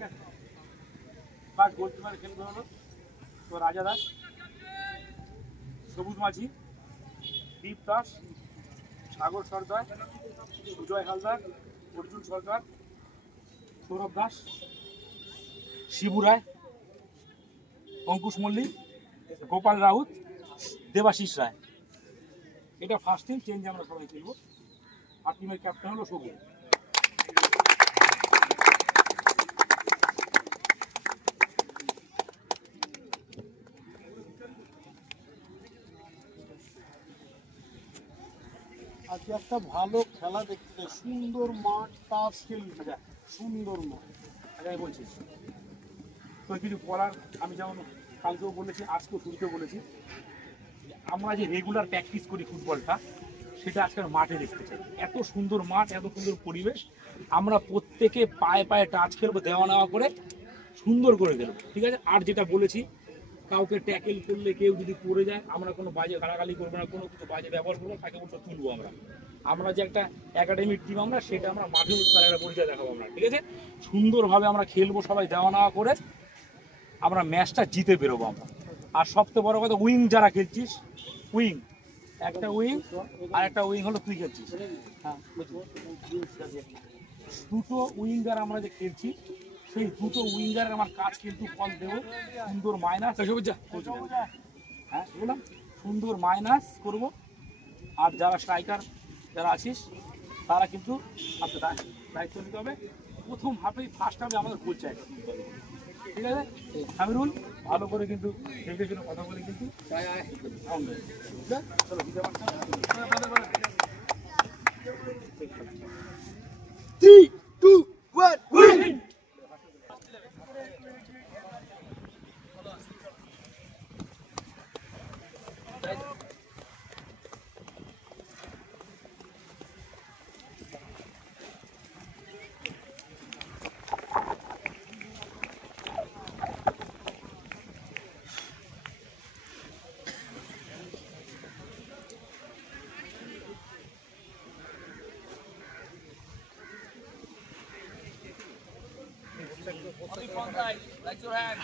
ঠিক আছে। First goalkeeper খেলতে হলো তো রাজা দাস, সবুজ মাঝি, দীপ দাস, সাগর সরকার, সুজয় হালদার, অর্জুন সরকার, সৌরভ দাস, শিবু রায়, অঙ্কুশ মল্লিক, গোপাল রাউত, দেবাশিস রায়। এটা ফার্স্ট টিম চেঞ্জ আমরা সবাই খেলবো। আর টিমের ক্যাপ্টেন হলো সবুজ। আজকে একটা ভালো খেলা দেখতে, সুন্দর মাঠ, টাফ খেল, সুন্দর মাঠ। আমি বলছি তো কিছু বলার, আমি যেমন কালকেও বলেছি, আজকেও শুরুতেও বলেছি, আমরা যে রেগুলার প্র্যাকটিস করি ফুটবলটা, সেটা আজকের মাঠে দেখতে চাই। এত সুন্দর মাঠ, এত সুন্দর পরিবেশ, আমরা প্রত্যেকে পায়ে পায়ে টাচ খেলবো, দেওয়া নেওয়া করে সুন্দর করে খেলবো, ঠিক আছে। আর যেটা বলেছি, কাউকে ট্যাকেল করলে কেউ যদি পড়ে যায়, আমরা কোনো বাজে গালাগালি করবো না, কোনো কিছু বাজে ব্যবহার করবো, তাকে উল্টো তুলবো। আমরা যে একটা একাডেমিক টিম, আমরা সেটা আমরা মাঠে তার একটা পরিচয় দেখাবো আমরা, ঠিক আছে। সুন্দরভাবে আমরা খেলবো, সবাই দেওয়া নেওয়া করে আমরা ম্যাচটা জিতে বেরোবো আমরা। আর সবচেয়ে বড় কথা, উইং যারা খেলছিস, উইং একটা উইং আর একটা উইং হলো তুই খেলছিস, হ্যাঁ, দুটো উইঙ্গার আমরা যে খেলছি, সেই দুটো উইঙ্গারের আমার কাজ কিন্তু ফল দেবো। সুন্দর মাইনাস, হ্যাঁ বললাম, সুন্দর মাইনাস করবো। আর যারা স্ট্রাইকার যারা আছিস, তারা কিন্তু আপনার দায়িত্ব নিতে হবে। প্রথম হাফেই ফার্স্ট হাফে আমাদের গোল চাই, ঠিক আছে। আমিরুল ভালো করে কিন্তু দেখে শুনে কথা বলে কিন্তু চলো দিতে পারতাম। 3, 2, 1, win! On the front side, raise your hand.